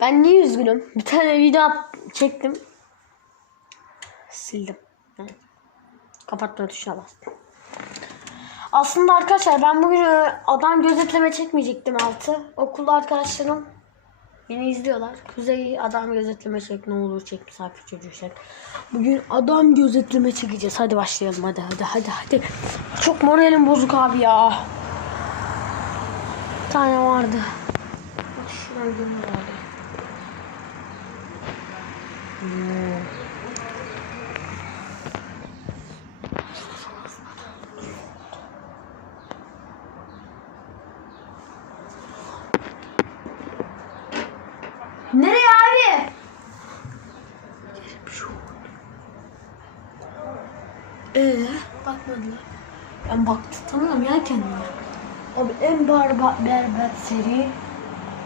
Ben niye üzgünüm? Bir tane video çektim. Sildim. Evet. Kapatma tuşuna bastım. Aslında arkadaşlar ben bugün e, adam gözetleme çekmeyecektim altı. Okulda arkadaşlarım beni izliyorlar. Kuzey adam gözetleme çek ne olur çek misafir çocuğu çek. Bugün adam gözetleme çekeceğiz. Hadi başlayalım hadi hadi hadi hadi. Çok moralim bozuk abi ya. Bir tane vardı. Bak şuraya gömür abi. Nereye abi? Ee, bakmadılar. Ben baktım tamam ya kendime. Abi en berbat, berbat seri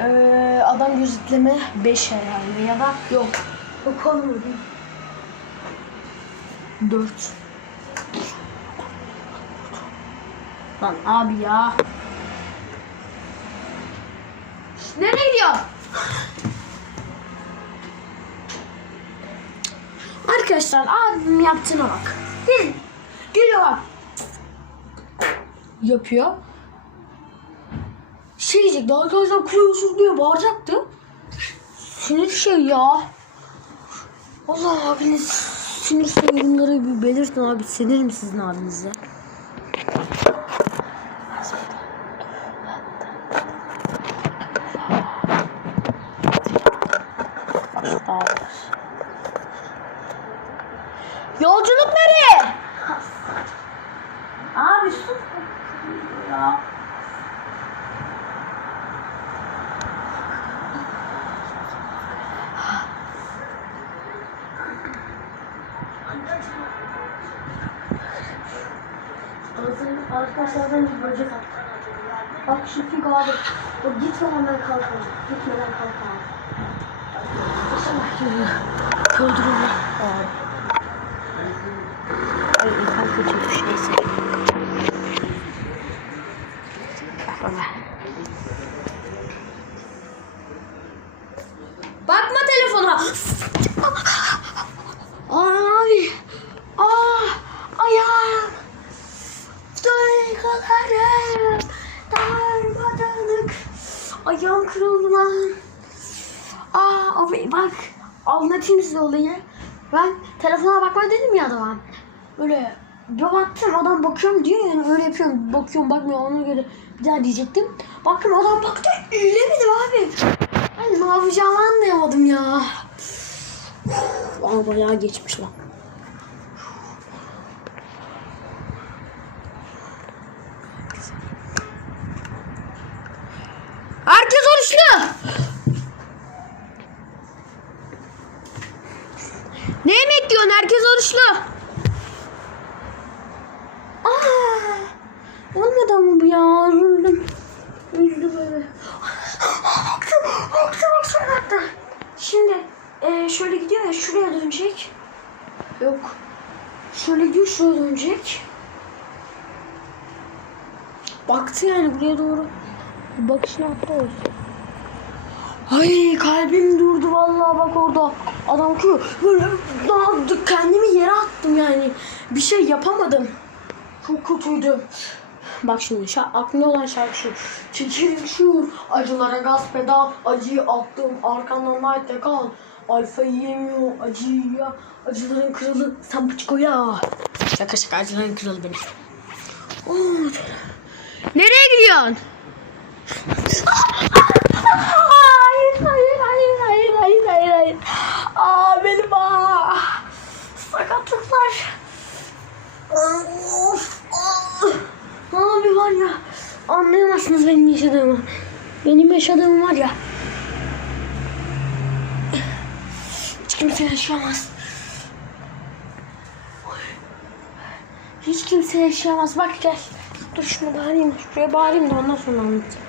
ee, adam gözetleme 5 herhalde ya da yok. Yok olmadı. 4. Lan abi ya. Nereye gidiyor? Arkadaşlar abim yaptığına bak. Gel. Geliyor. Yapıyor. Şey diyecekti arkadaşlar kuruyorsunuz diye bağıracaktı. Sinir şey ya. Allah abiniz sinir sorunları bir belirtin abi. Sinir mi sizin abiniz ya? Yolculuk nereye? Abi sus. Ya. Ağzını arkadaşlardan bir böcek attı. Bak Şefik abi. O gitmeden kalkalım. Gitmeden kalkalım. Öldürürler. Abi. Ay insan kötüymüş neyse. Baba. Bakma telefona. Aa abi. Aa ayağım. Duygularım darmadağınık. Ayağım kırıldı lan. Aa abi bak anlatayım size olayı. Ben telefona bakma dedim ya adama. Böyle bir baktım adam bakıyorum diyor yani öyle yapıyorum bakıyorum bakmıyor ona göre bir daha diyecektim. Baktım adam baktı ellemedim abi. Ben ne yapacağımı anlayamadım ya. Aa bayağı geçmiş lan. Herkes oruçlu. Ne yemek diyorsun? Herkes oruçlu. Aa, olmadı ama bu ya. Üzüldüm. Üzdü böyle. Aktı, aktı, aktı, aktı. Şimdi e, şöyle gidiyor ya şuraya dönecek. Yok. Şöyle gidiyor şuraya dönecek. Baktı yani buraya doğru. Bakışını attı olsun. Ay kalbim durdu vallahi bak orada. Adam kuru böyle daha kendimi yere attım yani. Bir şey yapamadım. Çok kötüydü. Bak şimdi şa aklımda olan şarkı şu. Çekilin şu acılara gaz pedal. Acıyı attım arkandan light'e kal. Alfa'yı yemiyor acıya. Acıların kralı sen bıçko ya. Şaka şaka acıların kralı benim. Oo. Nereye gidiyorsun? hayır, hayır, hayır, hayır, hayır, hayır, hayır. Aa benim aa. Sakatlıklar. Of. Abi var ya anlayamazsınız benim yaşadığımı. Benim yaşadığım var ya. Hiç kimse yaşayamaz. Hiç kimse yaşayamaz. Bak gel. Dur şunu bağırayım. Şuraya bağırayım da ondan sonra anlatacağım.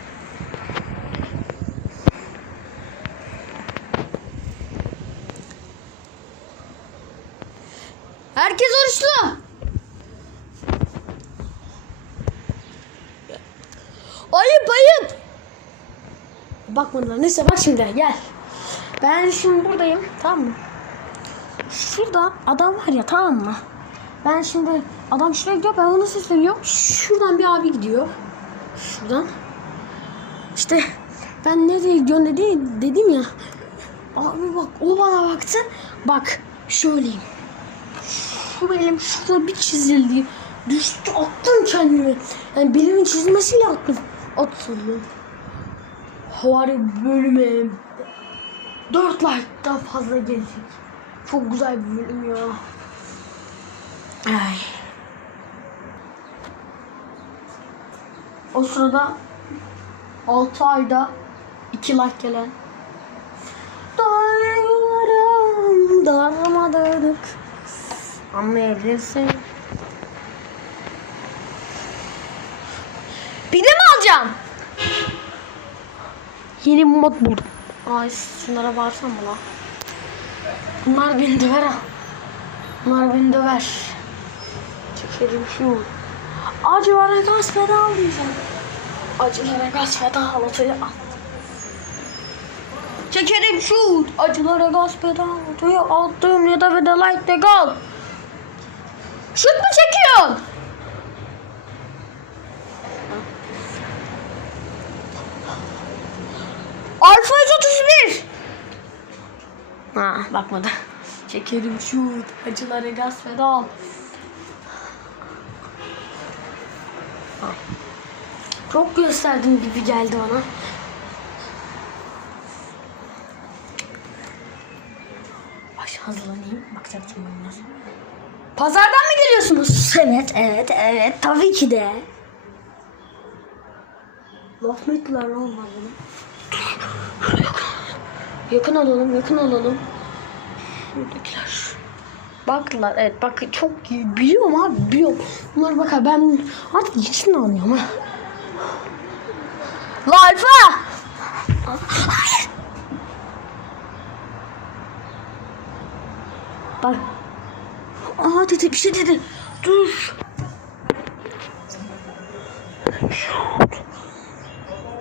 Herkes oruçlu. Ayıp ayıp. Bakmadılar. Neyse bak şimdi gel. Ben şimdi buradayım tamam mı? Şurada adam var ya tamam mı? Ben şimdi adam şuraya gidiyor ben ona sesleniyorum. Şuradan bir abi gidiyor. Şuradan. İşte ben nereye gidiyorsun dedi, dedim ya. Abi bak o bana baktı. Bak şöyleyim. Şu elim şurada bir çizildi. Düştü attım kendimi. Yani bilimin çizmesiyle attım. Atıldım. Hari bölüme 4 like'dan fazla gelecek. Çok güzel bir bölüm ya. Ay. O sırada 6 ayda 2 like gelen Dağlarım darmadık Anlayabilirsin Bir de mi alacağım? Yeni mod buldum. Ay şunlara bağırsam mı la? Bunlar beni döver ha. Bunlar beni döver. Çekerim şu. Acılara gaz pedal diyeceğim. Acılara gaz pedal atıyor. Çekerim şut. Acılara gaz pedal atıyor. Attığım ya da ve de like de. Şut mu çekiyorsun? Alfa 131. Ha bakmadı. Çekerim şut. Acılara gaz pedal. Çok gösterdiğim gibi geldi bana. Baş hazırlanayım. Bakacaksın bunlar. Pazardan mı geliyorsunuz? Evet, evet, evet. Tabii ki de. Laf mı ettiler? Yakın olalım, yakın olalım. Şuradakiler. Baktılar, evet bak çok iyi. Biliyorum abi, biliyorum. Bunlar bakar ben artık içini anlıyorum ha. La Alfa! Hayır! Bak. Aa dedi bir şey dedi. Dur.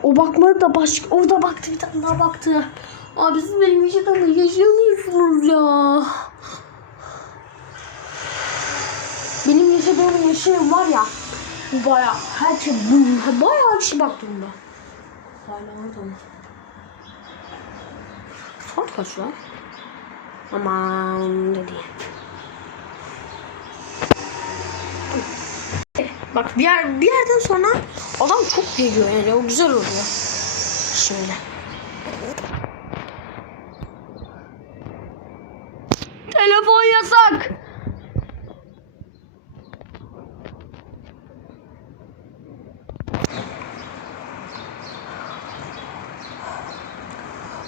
O bakmadı da başka orada baktı bir tane daha baktı. Abi siz benim yaşadığımı yaşamıyorsunuz ya. Benim yaşadığım yaşayan var ya. Baya her şey baya bir şey baktı bunda. Hala orada mı? Saat kaç lan? Aman dedi. Bak bir yer bir yerden sonra adam çok geliyor yani o güzel oluyor. Şimdi. Telefon yasak.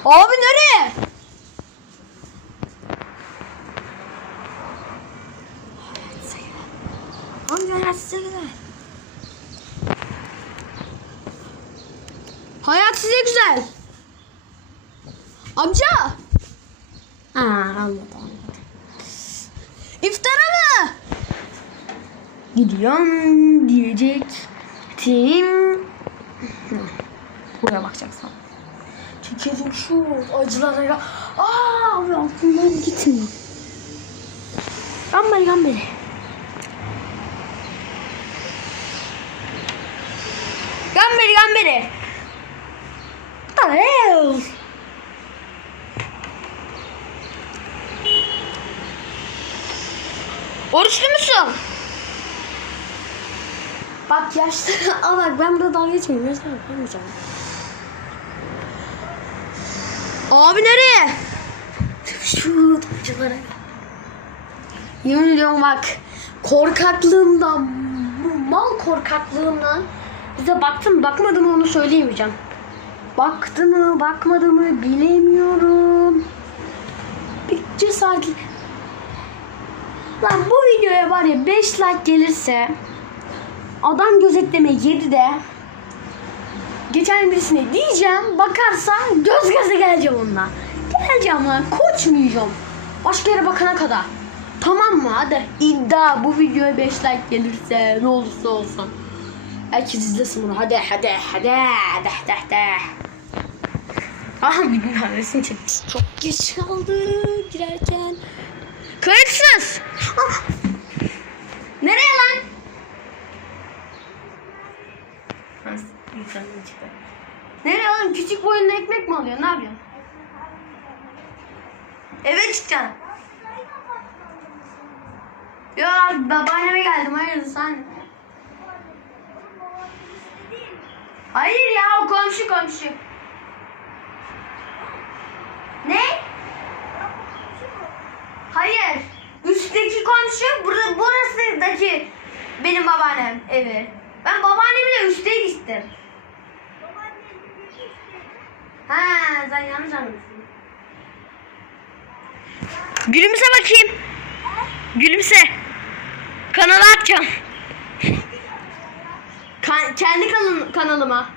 Abi nereye? Amca size güzel. Hayat size güzel. Amca. Aa anladım anladım. İftara mı? Gidiyorum diyecektim. Buraya bakacaksın. Çekelim şu acılara. ya. Aa abi aklımdan gitmiyor. Gamberi gamberi. Gamberi gamberi. Tamam. Oruçlu musun? Bak yaşlı. Aa bak ben burada dalga geçmeyeyim. Yaşlı yapamayacağım. Abi nereye? Şu acılara. Yemin ediyorum bak. Korkaklığımdan, mal korkaklığımdan bize baktım bakmadı mı onu söyleyemeyeceğim. Baktı mı bakmadı mı bilemiyorum. Bir cesaret. Lan bu videoya var ya 5 like gelirse adam gözetleme 7'de geçen birisine diyeceğim bakarsa göz göze geleceğim onunla. Geleceğim lan koçmayacağım. Başka yere bakana kadar. Tamam mı hadi iddia bu videoya 5 like gelirse ne olursa olsun. Herkes izlesin bunu hadi hadi hadi hadi hadi hadi. Aha gün resim çekmiş. Çok geç kaldı girerken. Kayıtsız. Ah! Nereye lan? Nereye oğlum? Küçük boyunda ekmek mi alıyorsun? Ne yapıyorsun? Eve çıkacaksın. Ya babaanneme geldim. Hayırdır sen? Hayır ya o komşu komşu. Ne? Hayır. Üstteki komşu bur burasıdaki benim babaannem evi. Ben babaannemle üstte gittim. Ha sen yanlış anlamışsın. Gülümse bakayım. Gülümse. Kanala atacağım. Ka- kendi kanal kanalıma.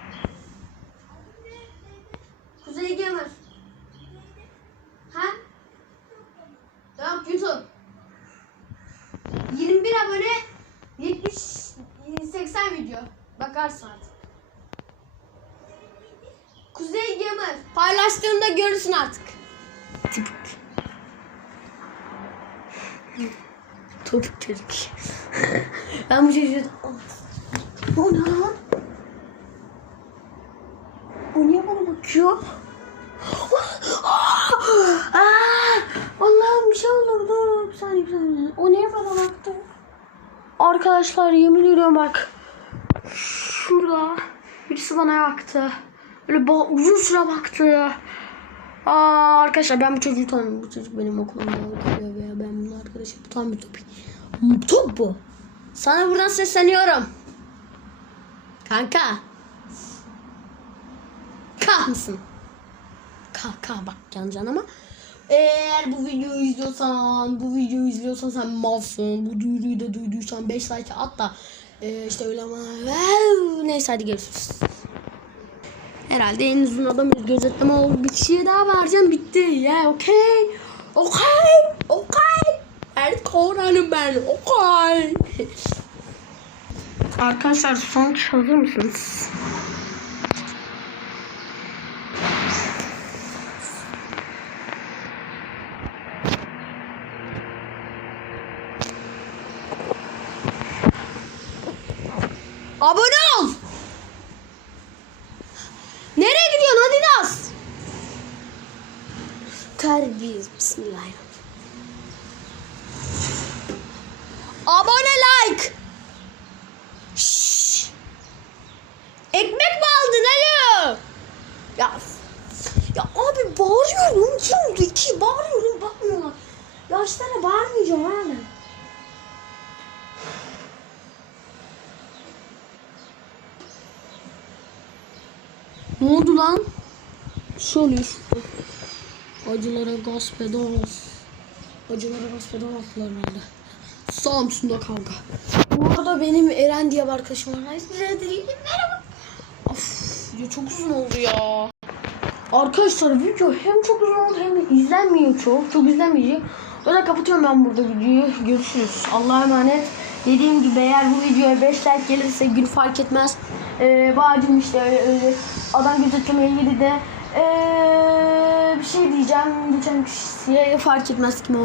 Kuzey Gamer. Ha? Tamam YouTube. 21 abone 70 80 video. Bakarsın artık. Kuzey Gamer. Paylaştığında görürsün artık. Tipik. Topuk çocuk. ben bu çocuğu... O ne lan? O niye bana bakıyor? Allah'ım bir şey oldu. Dur bir saniye bir saniye. O niye bana baktı? Arkadaşlar yemin ediyorum bak. Şurada birisi bana baktı. Böyle uzun süre baktı. Aa, arkadaşlar ben bu çocuğu tanıyorum. Bu çocuk benim okulumda okuyor veya ben bunun arkadaşım. Bu tam bir topik. Top bu. Sana buradan sesleniyorum. Kanka. Kah mısın? Kah kah bak can ama. Eğer bu videoyu izliyorsan, bu videoyu izliyorsan sen malsın. Bu duyuruyu da duyduysan 5 like at da e, işte öyle ama neyse hadi görüşürüz. Herhalde en uzun adam gözetleme oldu. Bir kişiye daha vereceğim. Bitti. Ya yeah, okey. Okey. Okey. Ben koranım ben. Okey. Arkadaşlar son hazır mısınız? Abone ol. Nereye gidiyorsun Adidas? Terbiyesiz. Bismillahirrahmanirrahim. Abone like. Şşş. Ekmek mi aldın alo? Ya ya abi bağırıyorum. İki oldu iki. Bağırıyorum bakmıyorlar. Yaşlara bağırmayacağım abi. Ne oldu lan? Şu oluyor. Acılara gasp edemez. Acılara gasp edemezler herhalde. Samsun'da kavga. Bu arada benim Eren diye bir arkadaşım var. De merhaba. Ya çok uzun oldu ya. Arkadaşlar video hem çok uzun oldu hem de izlenmiyor çok. Çok izlenmeyecek. Yüzden kapatıyorum ben burada videoyu. Görüşürüz. Allah'a emanet. Dediğim gibi eğer bu videoya 5 like gelirse gün fark etmez. Ee, Bağcım işte öyle, öyle adam gözetlemeye ilgili de ee, bir şey diyeceğim. Diyeceğim kişiye fark etmez kim